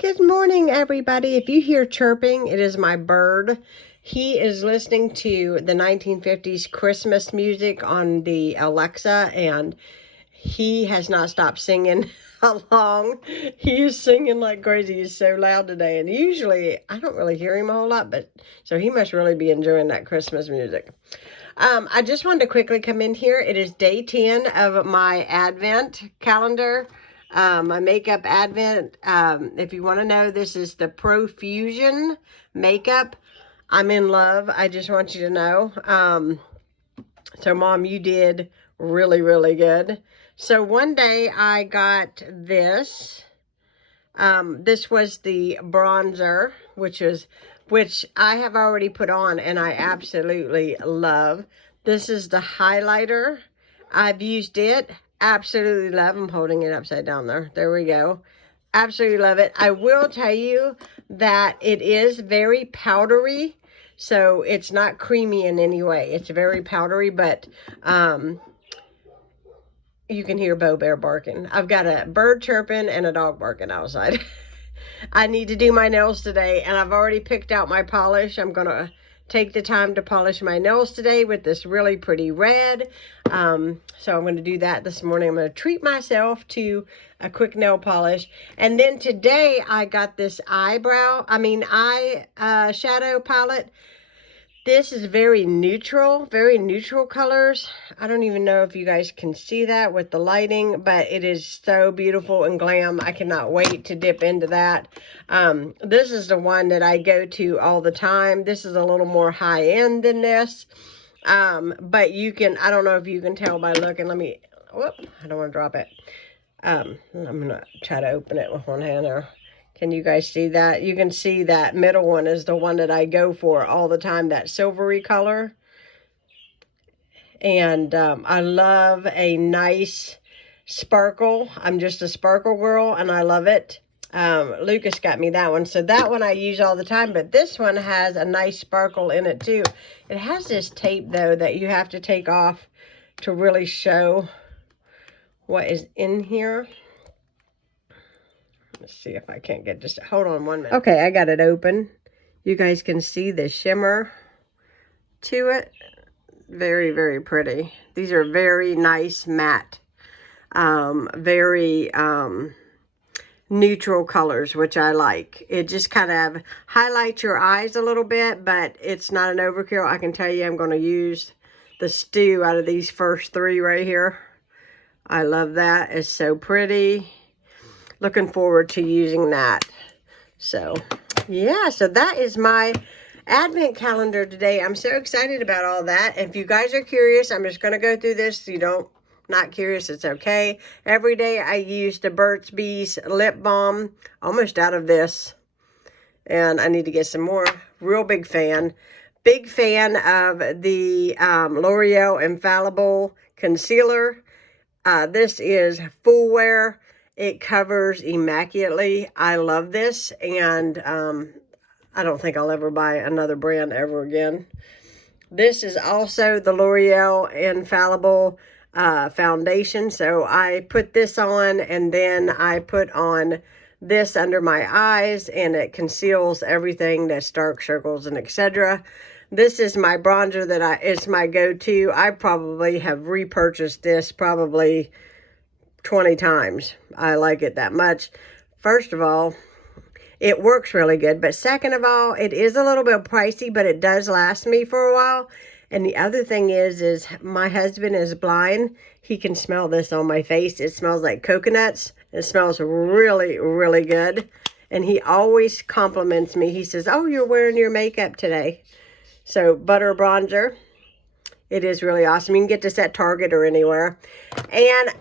Good morning, everybody. If you hear chirping, it is my bird. He is listening to the 1950s Christmas music on the Alexa, and he has not stopped singing along. He is singing like crazy. He's so loud today, and usually I don't really hear him a whole lot, but so he must really be enjoying that Christmas music. I just wanted to quickly come in here. It is day 10 of my Advent calendar. My makeup Advent. If you want to know, this is the Profusion makeup. I'm in love. I just want you to know. So Mom, you did really, really good. So one day I got this. This was the bronzer, which I have already put on and I absolutely love. This is the highlighter. I've used it. Absolutely love. I'm holding it upside down there. There we go. Absolutely love it. I will tell you that it is very powdery. So it's not creamy in any way. It's very powdery, but you can hear Bo Bear barking. I've got a bird chirping and a dog barking outside. I need to do my nails today, and I've already picked out my polish. I'm going to take the time to polish my nails today with this really pretty red. So I'm going to do that this morning. I'm going to treat myself to a quick nail polish. And then today I got this eye shadow palette. This is very neutral colors. I don't even know if you guys can see that with the lighting, but it is so beautiful and glam. I cannot wait to dip into that. This is the one that I go to all the time. This is a little more high end than this. But you can, I don't know if you can tell by looking. Whoop, I don't want to drop it. I'm going to try to open it with one hand there. Can you guys see that? You can see that middle one is the one that I go for all the time, that silvery color. And I love a nice sparkle. I'm just a sparkle girl, and I love it. Lucas got me that one. So that one I use all the time, but this one has a nice sparkle in it too. It has this tape, though, that you have to take off to really show what is in here. Let's see if I can't get this. Hold on 1 minute. Okay, I got it open. You guys can see the shimmer to it. Very, very pretty. These are very nice matte. Very neutral colors, which I like. It just kind of highlights your eyes a little bit, but it's not an overkill. I can tell you I'm going to use the stew out of these first three right here. I love that. It's so pretty. Looking forward to using that. So, yeah, so that is my Advent calendar today. I'm so excited about all that. If you guys are curious, I'm just going to go through this. Not curious, it's okay. Every day I use the Burt's Bees lip balm. Almost out of this. And I need to get some more. Real big fan. Big fan of the L'Oreal Infallible Concealer. This is full wear. It covers immaculately. I love this, and I don't think I'll ever buy another brand ever again. This is also the L'Oreal Infallible foundation. So I put this on, and then I put on this under my eyes, and it conceals everything that's dark circles and etc. This is my bronzer it's my go-to. I probably have repurchased this probably 20 times. I like it that much. First of all, it works really good. But second of all, it is a little bit pricey, but it does last me for a while. And the other thing is my husband is blind. He can smell this on my face. It smells like coconuts. It smells really, really good. And he always compliments me. He says, "Oh, you're wearing your makeup today." So, butter bronzer. It is really awesome. You can get this at Target or anywhere. And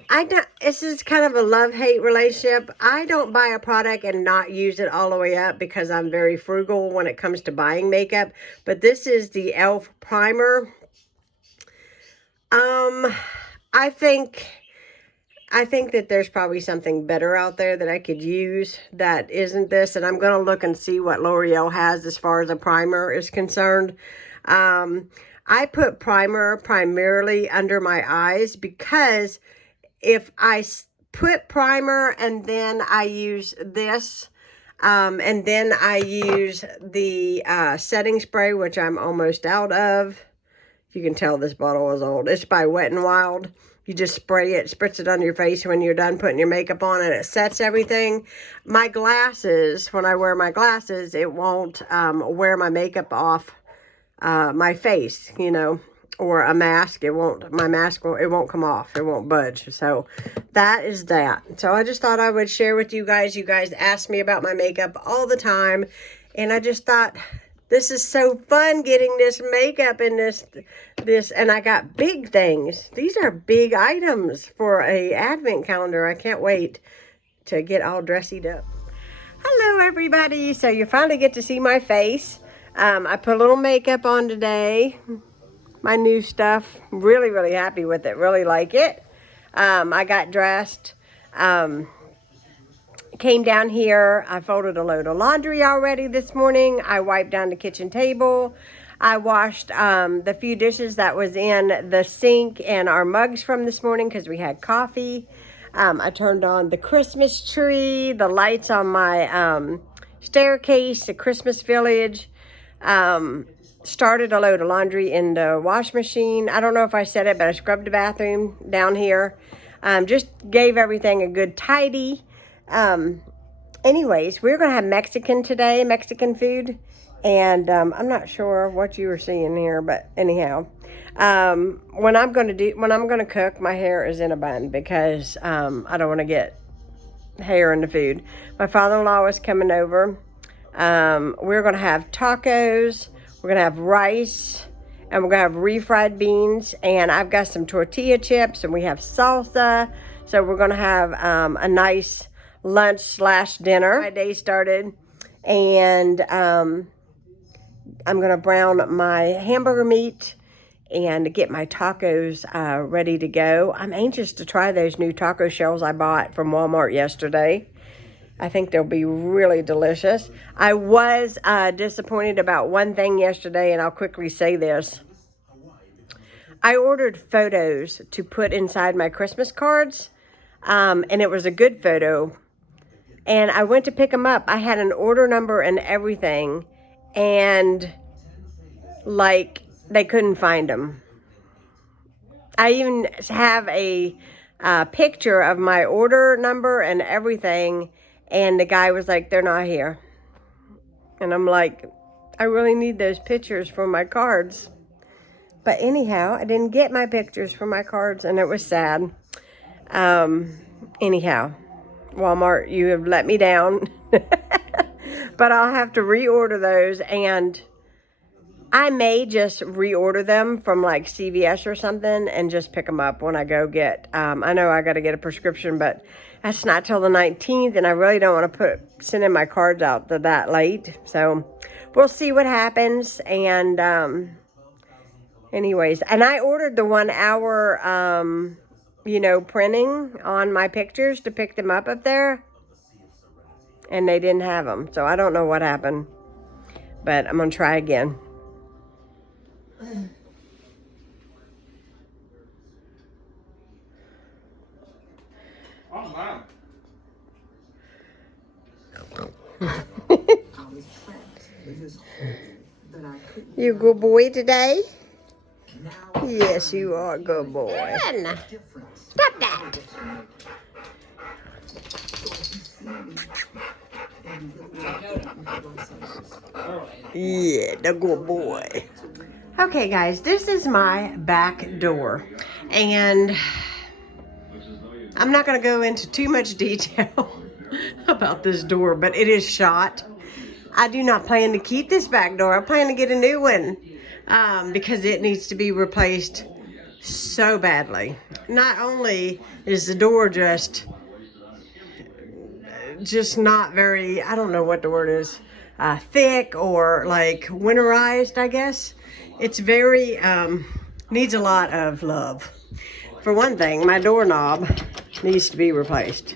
this is kind of a love-hate relationship. I don't buy a product and not use it all the way up because I'm very frugal when it comes to buying makeup. But this is the e.l.f. primer. I think that there's probably something better out there that I could use that isn't this. And I'm going to look and see what L'Oreal has as far as a primer is concerned. I put primer primarily under my eyes because if I put primer and then I use this, And then I use the setting spray, which I'm almost out of. You can tell this bottle is old. It's by Wet n Wild. You just spray it, spritz it on your face when you're done putting your makeup on, and it sets everything. My glasses, when I wear my glasses, it won't wear my makeup off my face, you know, or a mask. It won't, my mask, it won't come off. It won't budge. So that is that. So I just thought I would share with you guys. You guys ask me about my makeup all the time. And I just thought, this is so fun getting this makeup and this, and I got big things. These are big items for a advent calendar. I can't wait to get all dressed up. Hello, everybody. So you finally get to see my face. I put a little makeup on today. My new stuff. Really, really happy with it. Really like it. I got dressed. Came down here. I folded a load of laundry already this morning. I wiped down the kitchen table. I washed the few dishes that was in the sink and our mugs from this morning because we had coffee. I turned on the Christmas tree, the lights on my staircase, the Christmas village. Started a load of laundry in the wash machine. I don't know if I said it, but I scrubbed the bathroom down here. Just gave everything a good tidy. Anyways, we're going to have Mexican today, Mexican food. And I'm not sure what you were seeing here, but anyhow. When I'm going to cook, my hair is in a bun because I don't want to get hair in the food. My father-in-law is coming over. We're going to have tacos. We're going to have rice. And we're going to have refried beans. And I've got some tortilla chips. And we have salsa. So we're going to have a nice lunch/dinner. My day started. And I'm going to brown my hamburger meat and get my tacos ready to go. I'm anxious to try those new taco shells I bought from Walmart yesterday. I think they'll be really delicious. I was disappointed about one thing yesterday, and I'll quickly say this. I ordered photos to put inside my Christmas cards, and it was a good photo. And I went to pick them up. I had an order number and everything, and like they couldn't find them. I even have a picture of my order number and everything, and the guy was like, they're not here. And I'm like, I really need those pictures for my cards. But anyhow, I didn't get my pictures for my cards, and it was sad. Anyhow, Walmart, you have let me down. But I'll have to reorder those, and I may just reorder them from like CVS or something and just pick them up when I go get, I know I got to get a prescription, but that's not till the 19th, and I really don't want to send in my cards out that late. So we'll see what happens. And anyways, and I ordered the 1 hour, printing on my pictures to pick them up there, and they didn't have them. So I don't know what happened, but I'm going to try again. Oh, wow. You a good boy today? Yes, you are a good boy. Anna, stop that. Yeah, the good boy. Okay, guys, this is my back door. And I'm not going to go into too much detail about this door, but it is shot. I do not plan to keep this back door. I plan to get a new one because it needs to be replaced so badly. Not only is the door just not very, I don't know what the word is, thick or like winterized, I guess. It's very, needs a lot of love. For one thing, my doorknob needs to be replaced.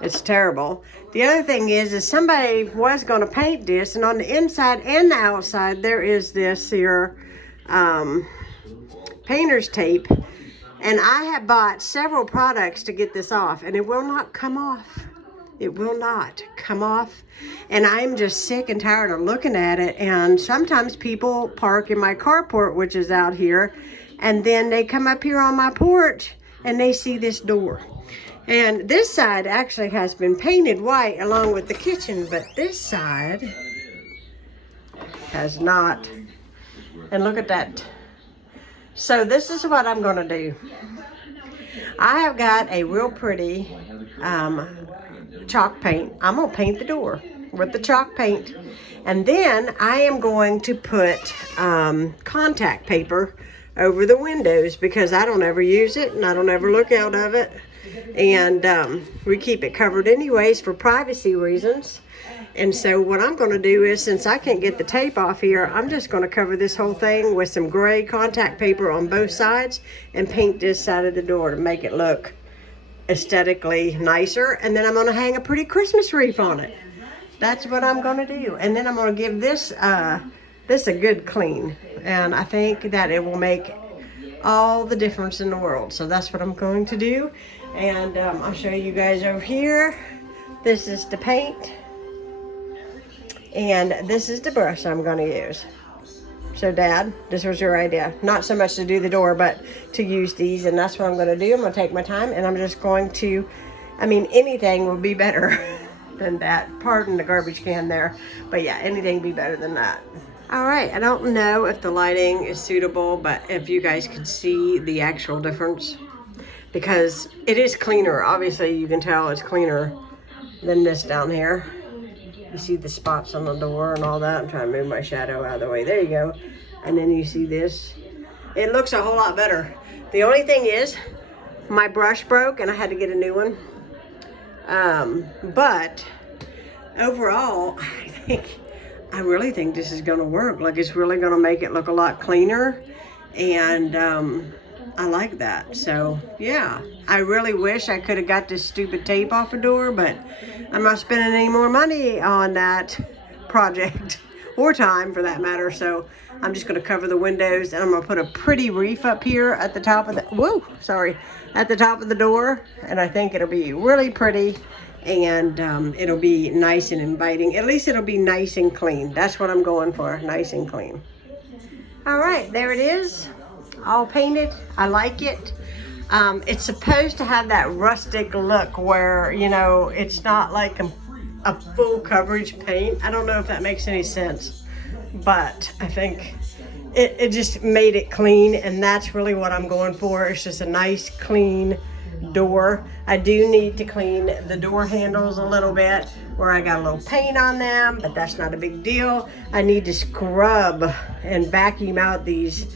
It's terrible. The other thing is somebody was going to paint this, and on the inside and the outside, there is this here painter's tape. And I have bought several products to get this off, and it will not come off. It will not come off. And I'm just sick and tired of looking at it. And sometimes people park in my carport, which is out here, and then they come up here on my porch and they see this door. And this side actually has been painted white along with the kitchen, but this side has not. And look at that. So this is what I'm gonna do. I have got a real pretty chalk paint. I'm gonna paint the door with the chalk paint. And then I am going to put contact paper over the windows because I don't ever use it and I don't ever look out of it. And we keep it covered anyways for privacy reasons. And so what I'm going to do is, since I can't get the tape off here, I'm just going to cover this whole thing with some gray contact paper on both sides and paint this side of the door to make it look aesthetically nicer. And then I'm going to hang a pretty Christmas wreath on it. That's what I'm going to do. And then I'm going to give this a good clean. And I think that it will make all the difference in the world. So that's what I'm going to do. And I'll show you guys over here. This is the paint. And this is the brush I'm going to use. So Dad, this was your idea. Not so much to do the door, but to use these. And that's what I'm going to do. I'm going to take my time and I'm just going to, I mean, anything will be better than that. Pardon the garbage can there. But yeah, anything be better than that. All right, I don't know if the lighting is suitable, but if you guys could see the actual difference. Because it is cleaner. Obviously, you can tell it's cleaner than this down here. You see the spots on the door and all that. I'm trying to move my shadow out of the way. There you go. And then you see this. It looks a whole lot better. The only thing is, my brush broke and I had to get a new one. But overall, I really think this is going to work. Like, it's really going to make it look a lot cleaner. And I like that. So yeah, I really wish I could have got this stupid tape off a door, but I'm not spending any more money on that project or time for that matter. So I'm just going to cover the windows and I'm going to put a pretty wreath up here at the top of the, at the top of the door. And I think it'll be really pretty and it'll be nice and inviting. At least it'll be nice and clean. That's what I'm going for, nice and clean. All right, there it is. All painted. I like it. It's supposed to have that rustic look where, you know, it's not like a full coverage paint. I don't know if that makes any sense, but I think it just made it clean, and that's really what I'm going for. It's just a nice clean door. I do need to clean the door handles a little bit where I got a little paint on them, but that's not a big deal. I need to scrub and vacuum out these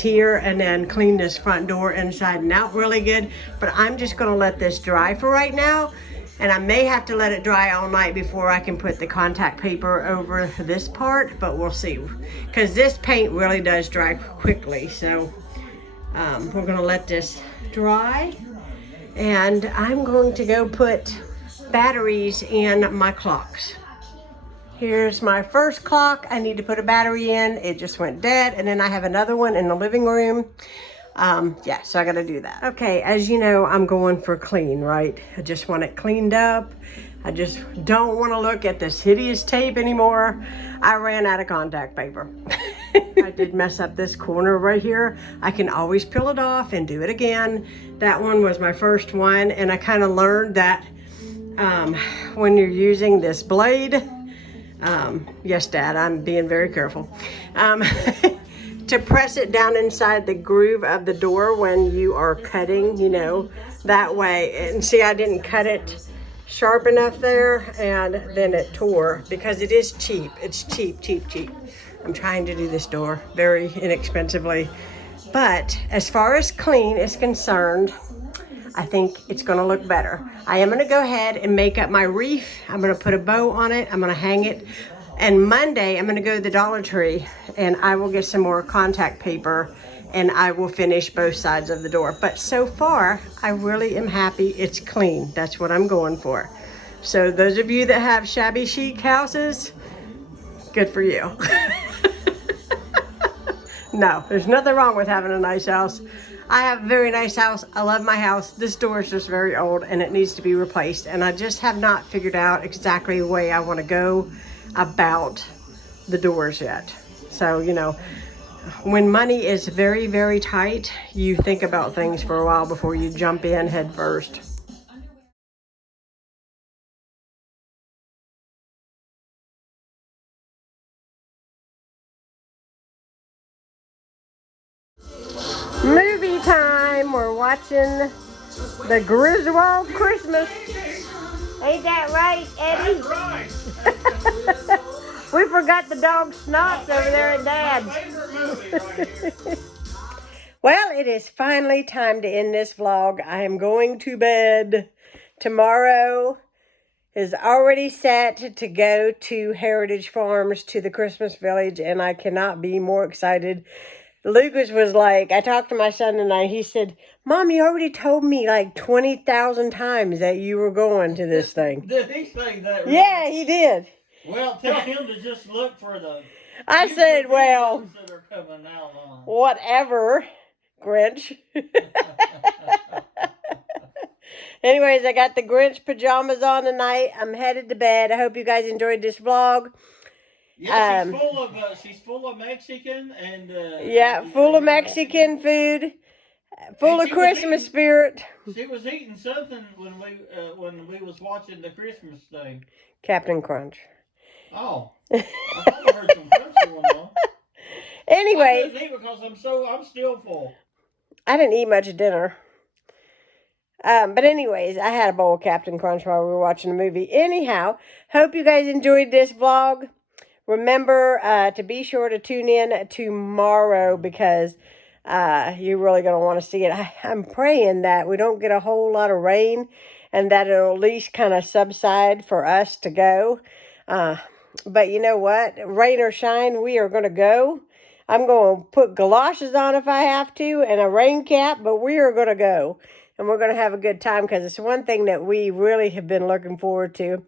here and then clean this front door inside and out really good. But I'm just going to let this dry for right now, and I may have to let it dry all night before I can put the contact paper over this part, but we'll see, because this paint really does dry quickly. So we're going to let this dry, and I'm going to go put batteries in my clocks. Here's my first clock. I need to put a battery in. It just went dead. And then I have another one in the living room. Yeah, so I got to do that. Okay, as you know, I'm going for clean, right? I just want it cleaned up. I just don't want to look at this hideous tape anymore. I ran out of contact paper. I did mess up this corner right here. I can always peel it off and do it again. That one was my first one. And I kind of learned that when you're using this blade, yes, Dad, I'm being very careful. To press it down inside the groove of the door when you are cutting, you know, that way. And see, I didn't cut it sharp enough there, and then it tore because it is cheap. It's cheap. I'm trying to do this door very inexpensively. But as far as clean is concerned, I think it's going to look better. I am going to go ahead and make up my wreath. I'm going to put a bow on it. I'm going to hang it. And Monday, I'm going to go to the Dollar Tree and I will get some more contact paper and I will finish both sides of the door. But so far, I really am happy it's clean. That's what I'm going for. So those of you that have shabby chic houses, good for you. No, there's nothing wrong with having a nice house. I have a very nice house. I love my house. This door is just very old and it needs to be replaced. And I just have not figured out exactly the way I want to go about the doors yet. So, you know, when money is very, very tight, you think about things for a while before you jump in head first. Movie time. We're watching the Griswold Christmas. Ain't that right, Eddie? That's right. We forgot the dog Snots over there at Dad's. My favorite movie right here. Well, it is finally time to end this vlog. I am going to bed. Tomorrow is already set to go to Heritage Farms to the Christmas Village, and I cannot be more excited. Lucas was like, I talked to my son tonight. He said, Mom, you already told me like 20,000 times that you were going to this thing. Did he say that? Really? Yeah, he did. Well, tell him to just look for the. I said, well, that are coming now on. Whatever, Grinch. Anyways, I got the Grinch pajamas on tonight. I'm headed to bed. I hope you guys enjoyed this vlog. Yeah, she's full of Mexican and yeah, full of Mexican food, full of Christmas spirit. She was eating something when we was watching the Christmas thing. Captain Crunch. Oh, I thought I heard some crunchy one though. Anyways, I didn't eat because I'm still full. I didn't eat much at dinner. But anyways, I had a bowl of Captain Crunch while we were watching the movie. Anyhow, hope you guys enjoyed this vlog. Remember to be sure to tune in tomorrow because you're really going to want to see it. I'm praying that we don't get a whole lot of rain and that it'll at least kind of subside for us to go. But you know what? Rain or shine, we are going to go. I'm going to put galoshes on if I have to and a rain cap, but we are going to go. And we're going to have a good time because it's one thing that we really have been looking forward to.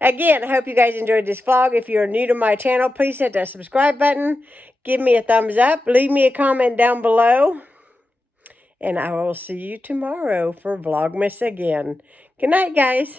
Again, I hope you guys enjoyed this vlog. If you're new to my channel, please hit that subscribe button. Give me a thumbs up. Leave me a comment down below. And I will see you tomorrow for Vlogmas again. Good night, guys.